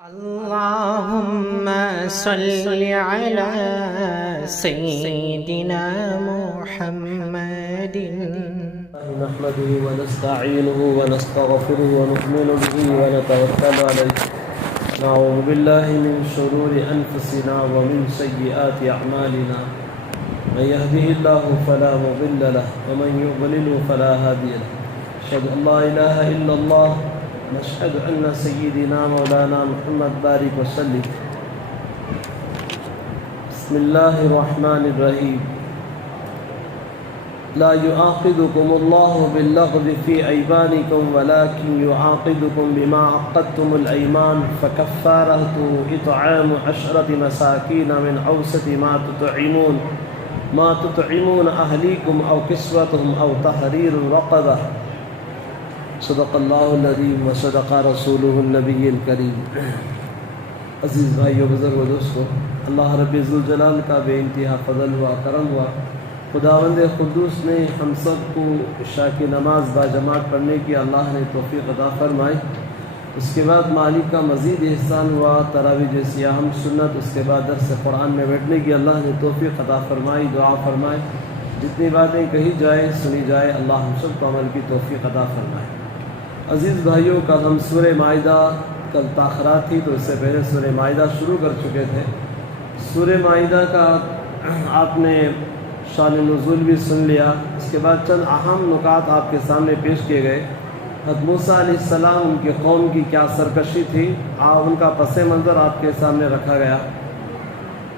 اللهم صل على سيدنا محمد. نحمده ونستعينه ونستغفره ونؤمن به ونتوكل عليه. نعوذ بالله من شرور أنفسنا ومن سيئات أعمالنا. من يهده الله فلا مضل له ومن يضلل فلا هادي له. أشهد أن لا إله إلا الله نشهد أن سيدنا مولانا محمد بارك وسلم. بسم الله الرحمن الرحيم. لا يعاقبكم الله باللغو في أيمانكم ولكن يعاقبكم بما عقدتم الأيمان فكفارته إطعام 10 مساكين من أوسط ما تطعمون أهليكم أو كسوتهم أو تحرير رقبة. صدق اللہ العظیم و صدق رسولہ النبی الکریم. عزیز بھائیو، بزرگ و دوستو، اللہ رب ذوالجلال کا بے انتہا فضل ہوا، کرم ہوا. خداوند قدوس نے ہم سب کو عشاء کی نماز باجماعت پڑھنے کی اللہ نے توفیق عطا فرمائی. اس کے بعد مالک کا مزید احسان ہوا، تراویح جیسی اہم سنت، اس کے بعد درس قرآن میں بیٹھنے کی اللہ نے توفیق عطا فرمائی. دعا فرمائے جتنی باتیں کہی جائے سنی جائے، اللہ ہم سب کو عمل کی توفیق عطا فرمائے. عزیز بھائیوں، کل ہم سورہ مائدہ، کل تاخرات تھی تو اس سے پہلے سورہ مائدہ شروع کر چکے تھے. سورہ مائدہ کا آپ نے شان نزول بھی سن لیا. اس کے بعد چند اہم نکات آپ کے سامنے پیش کیے گئے. حضرت موسیٰ علیہ السلام، ان کی قوم کی کیا سرکشی تھی، ان کا پس منظر آپ کے سامنے رکھا گیا.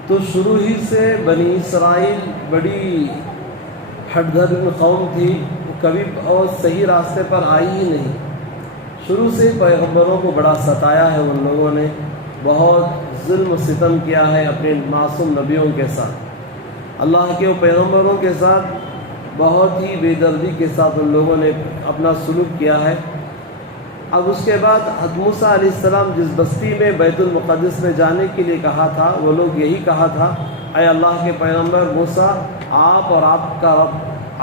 تو شروع ہی سے بنی اسرائیل بڑی ہٹ دھرم قوم تھی، کبھی اور صحیح راستے پر آئی ہی نہیں. شروع سے پیغمبروں کو بڑا ستایا ہے ان لوگوں نے، بہت ظلم و ستم کیا ہے اپنے معصوم نبیوں کے ساتھ. اللہ کے پیغمبروں کے ساتھ بہت ہی بے دردی کے ساتھ ان لوگوں نے اپنا سلوک کیا ہے. اب اس کے بعد حضرت موسیٰ علیہ السلام جس بستی میں بیت المقدس میں جانے کے لیے کہا تھا، وہ لوگ یہی کہا تھا، اے اللہ کے پیغمبر موسیٰ، آپ اور آپ کا رب،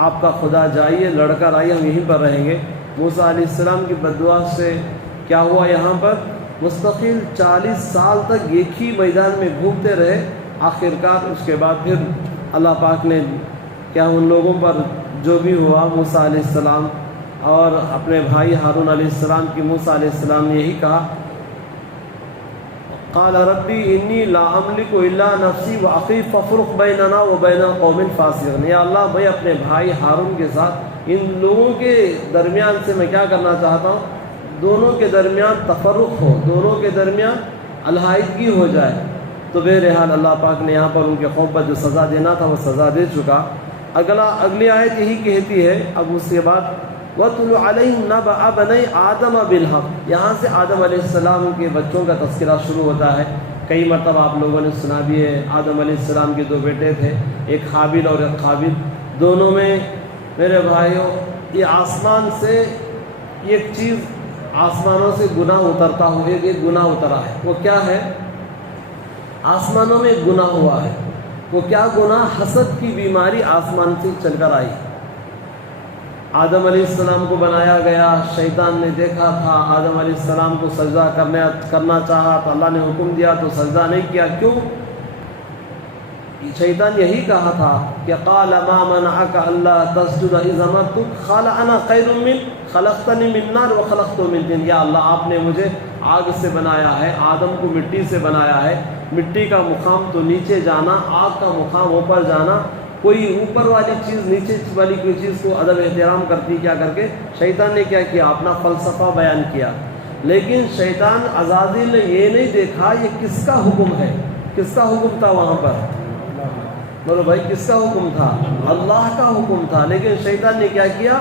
آپ کا خدا جائیے، لڑ کر آئیے، ہم یہیں پر رہیں گے. موسیٰ علیہ السلام کی بددعا سے کیا ہوا، یہاں پر مستقل 40 سال تک ایک ہی میدان میں گھومتے رہے. آخرکار اس کے بعد پھر اللہ پاک نے کیا ان لوگوں پر جو بھی ہوا، موسیٰ علیہ السلام اور اپنے بھائی ہارون علیہ السلام کی موسیٰ علیہ السلام نے یہی کہا، قال ربی انی لا املک الا نفسی واخی فافرق بیننا وبین القوم الفاسقین. یا اللہ، میں اپنے بھائی ہارون کے ساتھ ان لوگوں کے درمیان سے میں کیا کرنا چاہتا ہوں، دونوں کے درمیان تفرق ہو، دونوں کے درمیان علیحدگی ہو جائے. تو بہرحال اللہ پاک نے یہاں پر ان کے قوم پر جو سزا دینا تھا وہ سزا دے چکا. اگلی آیت یہی کہتی ہے. اب اس کے بعد وَاتْلُ عَلَيْهِمْ نَبَأَ بَنِي آدَمَ بِالْحَقِّ، یہاں سے آدم علیہ السلام کے بچوں کا تذکرہ شروع ہوتا ہے. کئی مرتبہ آپ لوگوں نے سنا بھی ہے، آدم علیہ السلام کے 2 بیٹے تھے، ایک حابیل اور ایک قابیل. دونوں میں میرے بھائیوں یہ آسمان سے ایک چیز، آسمانوں سے گناہ اترتا ہوا، ایک گناہ اترا ہے. وہ کیا ہے؟ آسمانوں میں ایک گناہ ہوا ہے. وہ کیا گناہ؟ حسد کی بیماری آسمان سے چل کر آئی. آدم علیہ السلام کو بنایا گیا، شیطان نے دیکھا تھا آدم علیہ السلام کو سجدہ کرنا چاہا تو اللہ نے حکم دیا تو سجدہ نہیں کیا. کیوں؟ شیطان یہی کہا تھا کہ قال ما منعك الا تسجد اذ امرتك قال انا خير من خلقتني من نار وخلقته من طين. یا اللہ، آپ نے مجھے آگ سے بنایا ہے، آدم کو مٹی سے بنایا ہے. مٹی کا مقام تو نیچے جانا، آگ کا مقام اوپر جانا. کوئی اوپر والی چیز نیچے والی کوئی چیز کو ادب احترام کرتی کیا کر کے شیطان نے کیا کیا، اپنا فلسفہ بیان کیا. لیکن شیطان عزازیل نے یہ نہیں دیکھا یہ کس کا حکم ہے. کس کا حکم تھا وہاں پر؟ بولو بھائی، کس کا حکم تھا؟ اللہ کا حکم تھا. لیکن شیطان نے کیا کیا،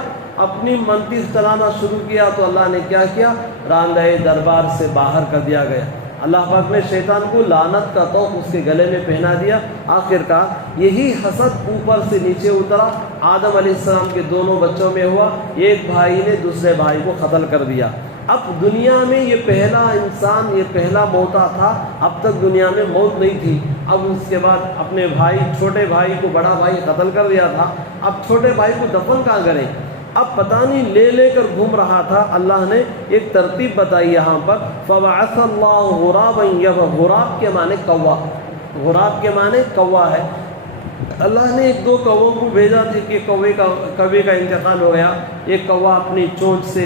اپنی منطق چلانا شروع کیا. تو اللہ نے کیا کیا، راندہ دربار سے باہر کر دیا گیا. اللہ پاک نے شیطان کو لعنت کا طوق اس کے گلے میں پہنا دیا. آخرکار یہی حسد اوپر سے نیچے اترا، آدم علیہ السلام کے دونوں بچوں میں ہوا. ایک بھائی نے دوسرے بھائی کو قتل کر دیا. اب دنیا میں یہ پہلا انسان، یہ پہلا موتا تھا. اب تک دنیا میں موت نہیں تھی. اب اس کے بعد اپنے بھائی، چھوٹے بھائی کو بڑا بھائی قتل کر دیا تھا. اب چھوٹے بھائی کو دفن کہاں کریں؟ اب پتہ نہیں لے لے کر گھوم رہا تھا. اللہ نے ایک ترتیب بتائی یہاں پر. فبعث اللہ غرابا یبحث، غراب کے معنی کوا، غراب کے معنی کوا ہے. اللہ نے ایک دو کووں کو بھیجا تھا کہ کوے کا انتقال ہو گیا. ایک کوا اپنی چونچ سے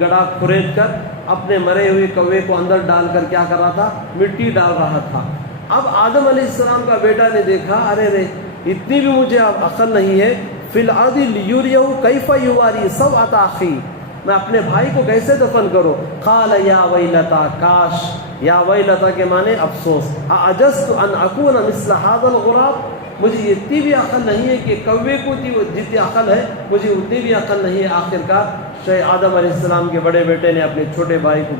گڑھا کھرید کر اپنے مرے ہوئے کوے کو اندر ڈال کر کیا کر رہا تھا؟ مٹی ڈال رہا تھا. اب آدم علیہ السلام کا بیٹا نے دیکھا، ارے رے اتنی بھی مجھے عقل نہیں ہے. فی الارض لیریہ کیف یواری سوءۃ اخی، میں اپنے بھائی کو کیسے دفن کروں؟ قال یا ویلتا، کاش، یا ویلتا کے معنی افسوس، اعجزت ان اکون مثل هذا الغراب، مجھے اتنی بھی عقل نہیں ہے کہ کوے کو جتنی عقل ہے مجھے اتنی بھی عقل نہیں ہے. آخرکار آدم علیہ السلام کے بڑے بیٹے نے اپنے چھوٹے بھائی کو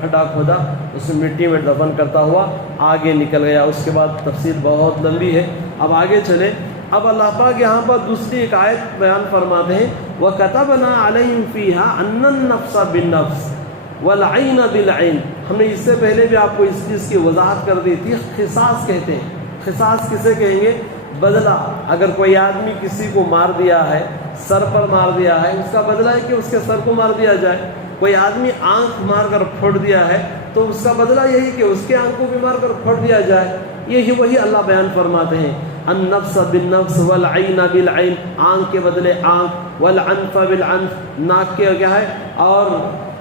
کھڈا کھودا، اس میں مٹی میں دفن کرتا ہوا آگے نکل گیا. اس کے بعد تفصیل بہت لمبی ہے، اب آگے چلیں. اب اللہ پاک یہاں پر دوسری ایک آیت بیان فرماتے ہیں، وَكَتَبْنَا عَلَيْهِمْ فِيهَا أَنَّ النَّفْسَ بِالنَّفْسِ وَالْعَيْنَ بِالْعَيْنِ. ہم نے اس سے پہلے بھی آپ کو اس چیز کی وضاحت کر دی تھی. قصاص کہتے ہیں. قصاص کسے کہیں گے؟ بدلہ. اگر کوئی آدمی کسی کو مار دیا ہے، سر پر مار دیا ہے، اس کا بدلہ ہے کہ اس کے سر کو مار دیا جائے. کوئی آدمی آنکھ مار کر پھوڑ دیا ہے تو اس کا بدلہ یہی کہ اس کے آنکھ کو بھی مار کر پھوڑ دیا جائے. یہی وہی اللہ بیان فرماتے ہیں، النفس بالنفس والعین بالعین، آنکھ کے بدلے آنکھ، والعنف بالعنف، ناک کے کیا ہے، اور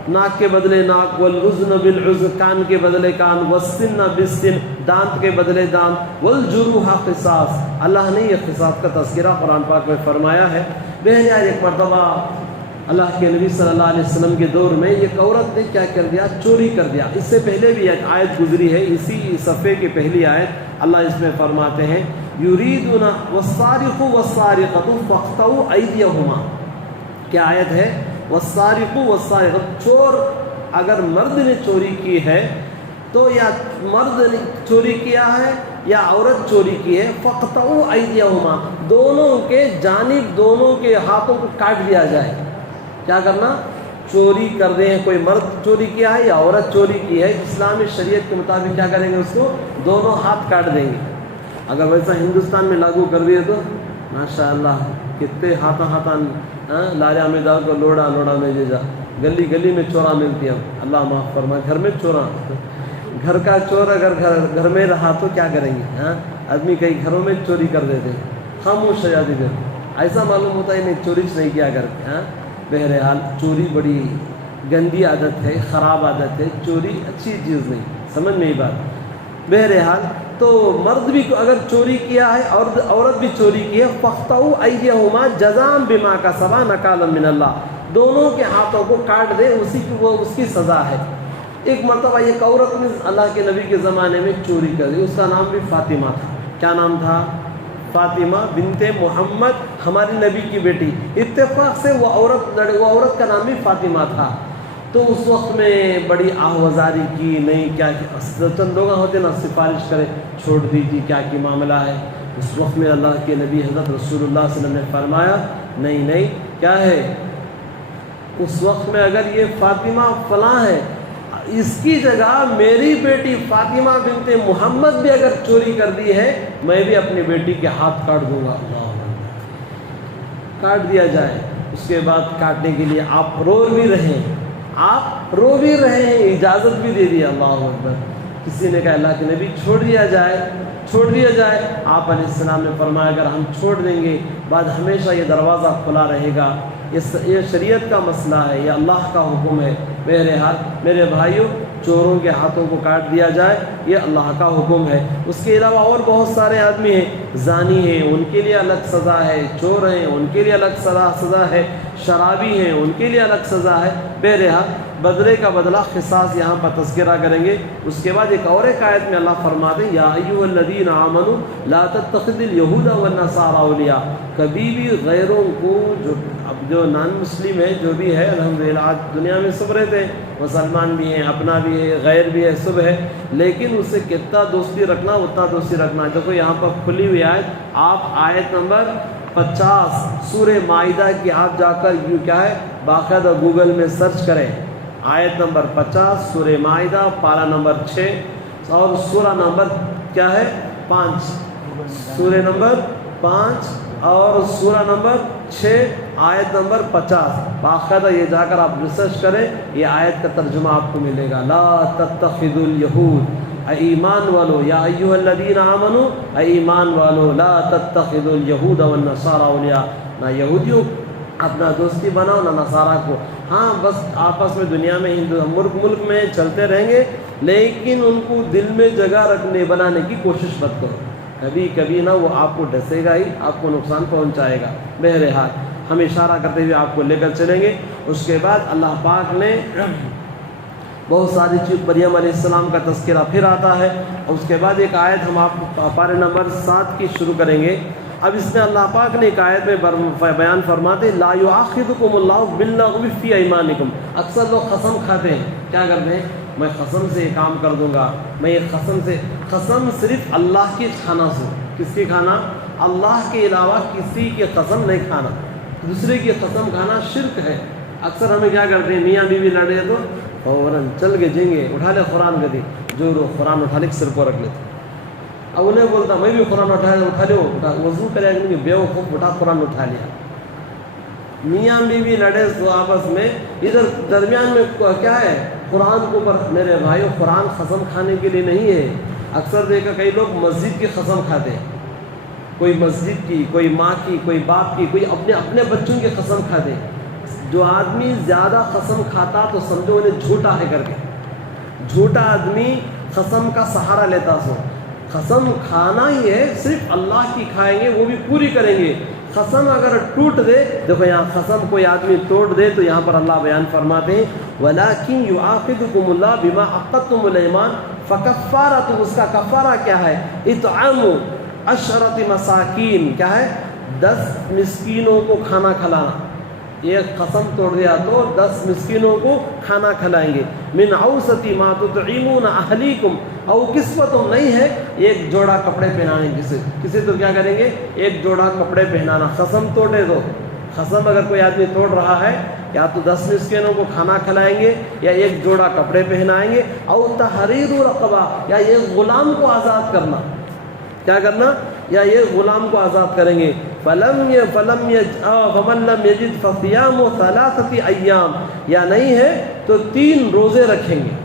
ناک کے بدلے ناک، والاذن بالاذن، کان کے بدلے کان، والسن بالسن، دانت کے بدلے دانت، والجروح قصاص. اللہ نے یہ قصاص کا تذکرہ قرآن پاک میں فرمایا ہے. بہرحال ایک مرتبہ اللہ کے نبی صلی اللہ علیہ وسلم کے دور میں ایک عورت نے کیا کر دیا؟ چوری کر دیا. اس سے پہلے بھی ایک آیت گزری ہے، اسی صفحے کی پہلی آیت. اللہ اس میں فرماتے ہیں، یریدون والسارق والسارقۃ فاقطعوا ایدیہما. کیا آیت ہے؟ والسارق والسارقۃ، چور اگر مرد نے چوری کی ہے تو یا مرد نے چوری کیا ہے یا عورت چوری کی ہے، فاقطعوا ایدیہما، دونوں کے جانب دونوں کے ہاتھوں کو کاٹ دیا جائے. کیا کرنا؟ چوری کر رہے ہیں، کوئی مرد چوری کیا ہے یا عورت چوری کی ہے، اسلامی شریعت کے مطابق کیا کریں گے؟ اس کو دونوں ہاتھ کاٹ دیں گے. اگر ویسا ہندوستان میں لاگو کر دیے تو ماشاء اللہ کتنے ہاتھاں لاریا میں جاؤ تو لوڑا میں جا، گلی گلی میں چورا ملتی ہے. اللہ معاف فرمائے. گھر میں چورا، گھر کا چور اگر گھر میں رہا تو کیا کریں گے؟ آدمی کئی گھروں میں چوری کر دیتے ہیں، خاموش ہے آدمی، ایسا معلوم ہوتا ہے نہیں چوری نہیں کیا کرتے. بہرحال چوری بڑی گندی عادت ہے، خراب عادت ہے. چوری اچھی چیز نہیں، سمجھ میں ہی بات. بہرحال تو مرد بھی اگر چوری کیا ہے اور عورت بھی چوری کی ہے، فاقطعوا ایدیہما جزاء بما کسبا نکالا من اللہ، دونوں کے ہاتھوں کو کاٹ دے، اس کی سزا ہے. ایک مرتبہ ایک عورت نے اللہ کے نبی کے زمانے میں چوری کر دی. اس کا نام بھی فاطمہ تھا. کیا نام تھا؟ فاطمہ بنت محمد، ہماری نبی کی بیٹی. اتفاق سے وہ عورت کا نام بھی فاطمہ تھا. تو اس وقت میں بڑی آہوازاری کی، نہیں کیا چند لوگ ہوتے نا سفارش کرے، چھوڑ دیجیے کیا کی معاملہ ہے. اس وقت میں اللہ کے نبی حضرت رسول اللہ صلی اللہ علیہ وسلم نے فرمایا نہیں کیا ہے، اس وقت میں اگر یہ فاطمہ فلاں ہے، اس کی جگہ میری بیٹی فاطمہ بنت محمد بھی اگر چوری کر دی ہے، میں بھی اپنی بیٹی کے ہاتھ کاٹ دوں گا. اللہ کاٹ دیا جائے. اس کے بعد کاٹنے کے لیے آپ رو بھی رہے ہیں، اجازت بھی دے دی. اللہ اکبر. کسی نے کہا اللہ کے نبی چھوڑ دیا جائے. آپ علیہ السلام نے فرمایا اگر ہم چھوڑ دیں گے بعد ہمیشہ یہ دروازہ کھلا رہے گا. یہ شریعت کا مسئلہ ہے، یہ اللہ کا حکم ہے. بہرحال میرے بھائیوں، چوروں کے ہاتھوں کو کاٹ دیا جائے، یہ اللہ کا حکم ہے. اس کے علاوہ اور بہت سارے آدمی ہیں، زانی ہیں ان کے لیے الگ سزا ہے، چور ہیں ان کے لیے الگ سزا ہے، شرابی ہیں ان کے لیے الگ سزا ہے. بہرحال بدلے کا بدلہ قصاص یہاں پر تذکرہ کریں گے. اس کے بعد ایک اور ایک آیت میں اللہ فرماتے ہیں، یا ایھا الذین آمنوا لا تتخذوا اليہود والنصارى اولیاء. کبھی بھی غیروں کو، جو نان مسلم ہے جو بھی ہے، الحمدللہ آج دنیا میں سب رہتے ہیں، مسلمان بھی ہیں، اپنا بھی ہے، غیر بھی ہے، سب ہے، لیکن اس سے کتنا دوستی رکھنا اتنا دوستی رکھنا. دیکھو یہاں پر کھلی ہوئی آیت، آپ آیت نمبر 50 سورہ مائدہ کی آپ جا کر کیا ہے باقاعدہ گوگل میں سرچ کریں. آیت نمبر 50 سورہ مائدہ پارہ نمبر 6 اور سورہ نمبر کیا ہے 5، سورہ نمبر 5 اور سورہ نمبر 6 آیت نمبر 50 باقاعدہ یہ جا کر آپ ریسرچ کریں، یہ آیت کا ترجمہ آپ کو ملے گا. لا تتخذوا الیہود، اے ایمان والو، یا ایھا الذین آمنوا، اے ایمان والو، لا تتخذوا الیہود والنصارى اولیاء، نہ یہودیوں اپنا دوستی بناؤ نہ نصارہ کو. ہاں بس آپس میں دنیا میں ہندو ملک میں چلتے رہیں گے، لیکن ان کو دل میں جگہ بنانے کی کوشش مت کرو. کبھی کبھی نہ وہ آپ کو ڈسے گا ہی، آپ کو نقصان پہنچائے گا. بہرحال ہم اشارہ کرتے ہوئے آپ کو لے کر چلیں گے. اس کے بعد اللہ پاک نے بہت ساری چیز، مریم علیہ السلام کا تذکرہ پھر آتا ہے. اور اس کے بعد ایک آیت ہم آپ کو پارے نمبر 7 کی شروع کریں گے. اب اس میں اللہ پاک نے ایک آیت میں بیان فرماتے لا یؤاخذکم اللہ باللغو فی ایمانکم. اکثر لوگ قسم کھاتے ہیں، کیا کرتے ہیں، میں قسم سے یہ کام کر دوں گا، میں یہ قسم صرف اللہ کی کھانا سے. کس کی کھانا؟ اللہ کے علاوہ کسی کی قسم نہیں کھانا. دوسرے کی قسم کھانا شرک ہے. اکثر ہمیں کیا کرتے ہیں، میاں بیوی لڑے تو فوراً چل کے جیں گے، اٹھا لے قرآن کے دی، جو قرآن اٹھا لے سر کو رکھ لیتے. اب انہیں بولتا میں بھی قرآن اٹھا لو، وضو کرے گا، بیوقوف اٹھا قرآن اٹھا لیا. میاں بیوی لڑے تو آپس میں، ادھر درمیان میں کیا ہے، قرآن کے اوپر. میرے بھائیو، قرآن قسم کھانے کے لیے نہیں ہے. اکثر دیکھا کئی لوگ مسجد کی قسم کھاتے ہیں، کوئی مسجد کی، کوئی ماں کی، کوئی باپ کی، کوئی اپنے بچوں کی قسم کھاتے ہیں. جو آدمی زیادہ قسم کھاتا تو سمجھو انہیں جھوٹا ہے کر کے. جھوٹا آدمی قسم کا سہارا لیتا. سو قسم کھانا ہی ہے، صرف اللہ کی کھائیں گے، وہ بھی پوری کریں گے. قسم اگر ٹوٹ دے، دیکھو یہاں قسم کوئی آدمی توڑ دے تو یہاں پر اللہ بیان فرماتے ہیں وَلَٰكِن يُعَاقِبُكُمُ اللَّهُ بِمَا عَقَّدتُّمُ الْأَيْمَانَ فَكَفَّارَتُهُ، اس کا کفارہ کیا ہے، اطعام 10 مساکین، کیا ہے، 10 مسکینوں کو کھانا کھلانا. یہ قسم توڑ دیا تو 10 مسکینوں کو کھانا کھلائیں گے. من اوسط ما تطعمون اہلیکم، اور کسوتم نہیں ہے ایک جوڑا کپڑے پہنانے. کسی تو کیا کریں گے، ایک جوڑا کپڑے پہنانا. قسم توڑے دو. قسم اگر کوئی آدمی توڑ رہا ہے، یا تو 10 مسکینوں کو کھانا کھلائیں گے، یا ایک جوڑا کپڑے پہنائیں گے، او تحریر رقبہ، یا ایک غلام کو آزاد کرنا. کیا کرنا، یا یہ غلام کو آزاد کریں گے. فمن لم یجد فصیام 3 ایام، یا نہیں ہے تو 3 روزے رکھیں گے.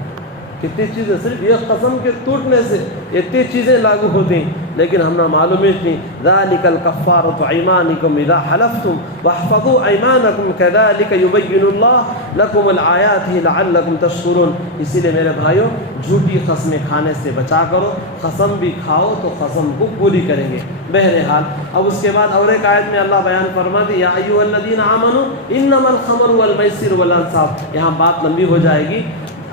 کتنی چیزیں، صرف یہ قسم کے ٹوٹنے سے اتنی چیزیں لاگو ہوتی ہیں، لیکن ہم نے معلومیت نہیں. ذالک الکفارۃ ایمانکم اذا حلفتم واحفظوا ایمانکم کذالک یبین اللہ لکم الآیات لعلکم تشکرون. اسی لیے میرے بھائیوں، جھوٹی قسمیں کھانے سے بچا کرو. قسم بھی کھاؤ تو قسم کو پوری کریں گے. بہرحال اب اس کے بعد اور ایک آیت میں اللہ بیان فرماتے یا ایھا الذین آمنوا انما الخمر والمیسر والانصاب. یہاں بات لمبی ہو جائے گی.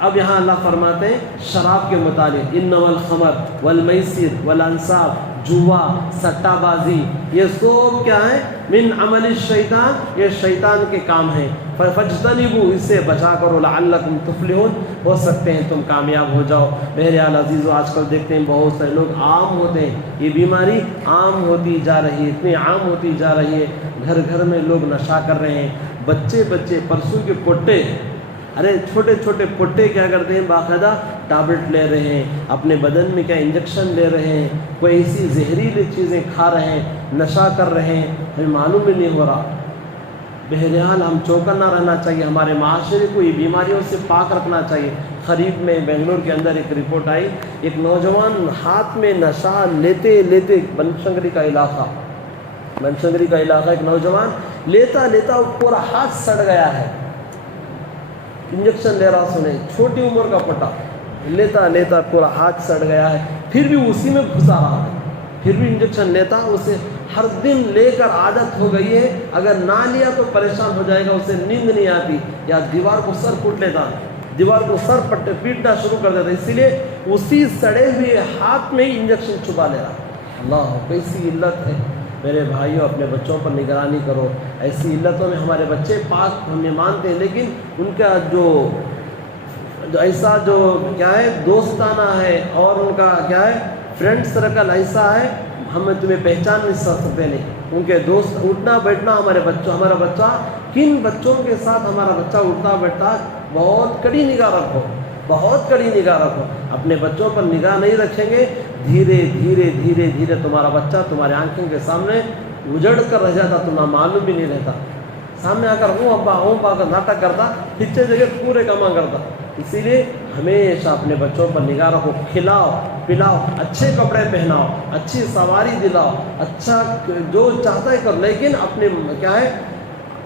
اب یہاں اللہ فرماتے ہیں شراب کے متعلق، انما الخمر والمیسر والانصاب، جوا، سٹا بازی، یہ سب کیا ہے، من عمل الشیطان، یہ شیطان کے کام ہیں. فاجتنبوا، اس سے بچا کرو، لعلکم تفلحون، ہو سکتے ہیں تم کامیاب ہو جاؤ. بہرحال عزیزو، آج کل دیکھتے ہیں بہت سے لوگ عام ہوتے ہیں، یہ بیماری عام ہوتی جا رہی ہے، اتنی عام ہوتی جا رہی ہے. گھر گھر میں لوگ نشہ کر رہے ہیں. بچے پرسوں کے پٹے، ارے چھوٹے چھوٹے پٹے کیا کرتے ہیں، باقاعدہ ٹیبلٹ لے رہے ہیں، اپنے بدن میں کیا انجیکشن لے رہے ہیں، کوئی ایسی زہریلی چیزیں کھا رہے ہیں، نشہ کر رہے ہیں، ہمیں معلوم ہی نہیں ہو رہا. بہرحال ہم چوکنا رہنا چاہیے، ہمارے معاشرے کو یہ بیماریوں سے پاک رکھنا چاہیے. قریب میں بنگلور کے اندر ایک رپورٹ آئی، ایک نوجوان ہاتھ میں نشہ لیتے لیتے، بنشنکری کا علاقہ ایک نوجوان لیتا پورا ہاتھ سڑ گیا ہے. انجیکشن لے رہا، سنے چھوٹی عمر کا پٹا، لیتا پورا ہاتھ سڑ گیا ہے. پھر بھی اسی میں گھسا رہا ہے، پھر بھی انجیکشن لیتا. اسے ہر دن لے کر عادت ہو گئی ہے، اگر نہ لیا تو پریشان ہو جائے گا، اسے نیند نہیں آتی، یا دیوار کو سر کوٹ لیتا، دیوار کو سر پیٹنا شروع کر دیتا. اسی لیے اسی سڑے ہوئے ہاتھ میں انجیکشن چھپا لے رہا. اللہ، کیسی علت ہے. میرے بھائیوں، اپنے بچوں پر نگرانی کرو. ایسی علتوں میں ہمارے بچے پاک ہمیں مانتے ہیں، لیکن ان کا جو ایسا جو کیا ہے دوستانہ ہے، اور ان کا کیا ہے فرینڈ سرکل ایسا ہے، ہم تمہیں پہچان نہیں سکتے. نہیں ان کے دوست، اٹھنا بیٹھنا، ہمارا بچہ کن بچوں کے ساتھ ہمارا بچہ اٹھتا بیٹھتا، بہت کڑی نگاہ رکھو. اپنے بچوں پر نگاہ نہیں رکھیں گے، دھیرے دھیرے تمہارا بچہ تمہارے آنکھوں کے سامنے اجڑ کر رہ جاتا تو نہ معلوم بھی نہیں رہتا. سامنے آ کر ابا کر ناٹک کرتا, ہچے جگہ پورے کما کرتا. اسی لیے ہمیشہ اپنے بچوں پر نگاہ رکھو, کھلاؤ پلاؤ, اچھے کپڑے پہناؤ, اچھی سواری دلاؤ, اچھا جو چاہتا ہے کر, لیکن اپنے کیا ہے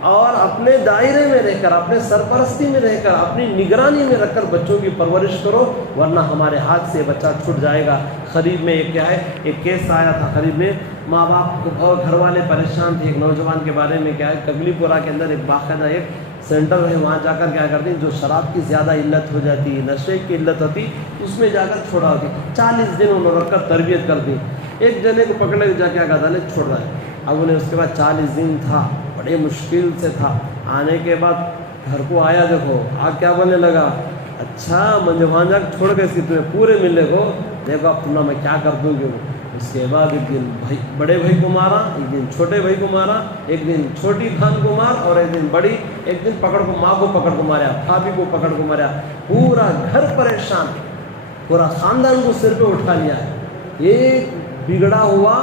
اور اپنے دائرے میں رہ کر, اپنے سرپرستی میں رہ کر, اپنی نگرانی میں رکھ کر بچوں کی پرورش کرو, ورنہ ہمارے ہاتھ سے بچہ چھوٹ جائے گا. قریب میں ایک کیا ہے ایک کیس آیا تھا, قریب میں ماں باپ اور گھر والے پریشان تھے. ایک نوجوان کے بارے میں کیا ہے کگلی پورہ کے اندر ایک باقاعدہ ایک سینٹر ہے, وہاں جا کر کیا کرتے ہیں جو شراب کی زیادہ علت ہو جاتی, نشے کی علت ہوتی, اس میں جا کر چھوڑا ہوتی. 40 دن انہوں نے رکھ کر تربیت کر دی. ایک جنے کو پکڑ کے جا کے کہا نے چھوڑ رہا ہے. اب انہیں اس کے بعد 40 دن تھا, بڑے مشکل سے تھا. آنے کے بعد گھر کو آیا, دیکھو آگ کیا بننے لگا, اچھا مجھے وہاں جا کے چھوڑ کے اس کی تمہیں پورے ملے کو, دیکھو اب تمہیں میں کیا کر دوں گی. اس کے بعد ایک دن بڑے بھائی کو مارا, ایک دن چھوٹے بھائی کو مارا, ایک دن چھوٹی بہن کو مار, اور ایک دن بڑی, ایک دن پکڑ کو ماں کو پکڑ کو مارا, بھابھی کو پکڑ کو مارا. پورا گھر پریشان, پورا خاندان کو سر پہ اٹھا لیا ہے. ایک بگڑا ہوا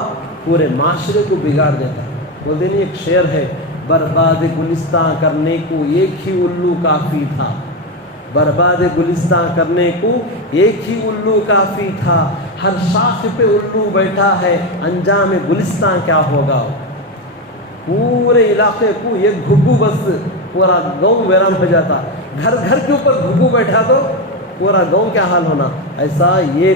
پورے معاشرے کو بگاڑ دیتا. بولتے نہیں ایک شعر ہے, برباد گلستان کرنے کو ایک ہی الو کافی تھا, برباد گلستان کرنے کو ایک ہی الو کافی تھا, ہر شاخ پہ الو بیٹھا ہے, انجام گلستان کیا ہوگا. پورے علاقے کو ایک گھگو, بس پورا گاؤں ویران ہو جاتا. گھر گھر کے اوپر گھگو بیٹھا تو پورا گاؤں کیا حال ہونا. ایسا یہ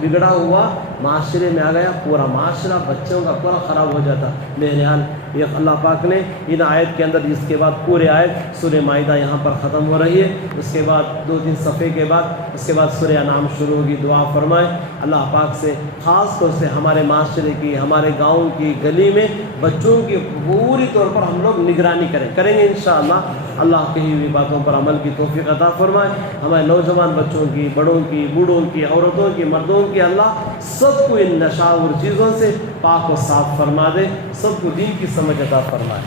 بگڑا ہوا معاشرے میں آ گیا, پورا معاشرہ بچوں کا پورا خراب ہو جاتا. بہرحال یہ اللہ پاک نے ان آیت کے اندر, اس کے بعد پورے آیت سورہ مائدہ یہاں پر ختم ہو رہی ہے. اس کے بعد 2-3 صفحے کے بعد اس کے بعد سورہ انعام شروع ہوگی. دعا فرمائیں اللہ پاک سے, خاص طور سے ہمارے معاشرے کی, ہمارے گاؤں کی گلی میں بچوں کی پوری طور پر ہم لوگ نگرانی کریں گے انشاءاللہ. اللہ کہی ہوئی باتوں پر عمل کی توفیق عطا فرمائے. ہمارے نوجوان بچوں کی, بڑوں کی, بوڑھوں کی, عورتوں کی, مردوں کی, اللہ سب کو ان نشاور چیزوں سے پاک و صاف فرما دے, سب کو دین کی سمجھ عطا فرمائے.